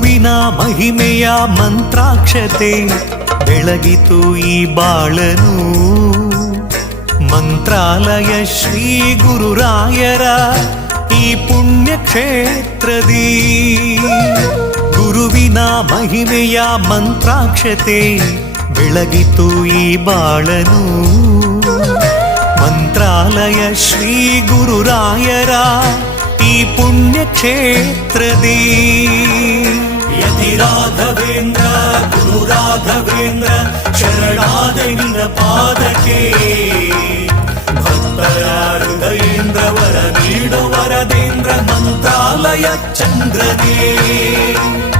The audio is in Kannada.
ಗುರುವಿನ ಮಹಿಮೆಯ ಮಂತ್ರಾಕ್ಷತೆ ಬೆಳಗಿತು ಈ ಬಾಳನು. ಮಂತ್ರಾಲಯ ಶ್ರೀ ಗುರುರಾಯರ ಈ ಪುಣ್ಯ ಕ್ಷೇತ್ರದಿ ಗುರುವಿನ ಮಹಿಮೆಯ ಮಂತ್ರಾಕ್ಷತೆ ಬೆಳಗಿತು ಈ ಬಾಳನು. ಮಂತ್ರಾಲಯ ಶ್ರೀ ಗುರುರಾಯರ ಈ ಪುಣ್ಯ ಕ್ಷೇತ್ರದಿ ಯತಿ ರಾಘವೇಂದ್ರ ಗುರು ರಾಘವೇಂದ್ರ ಶರಣಾದ ನಿನ್ನ ಪಾದಕ್ಕೆ. ಭಕ್ತರ ಹೃದಯೇಂದ್ರ ವರ ನೀಡು ವರದೇಂದ್ರ ಮಂತ್ರಾಲಯ ಚಂದ್ರನೇ.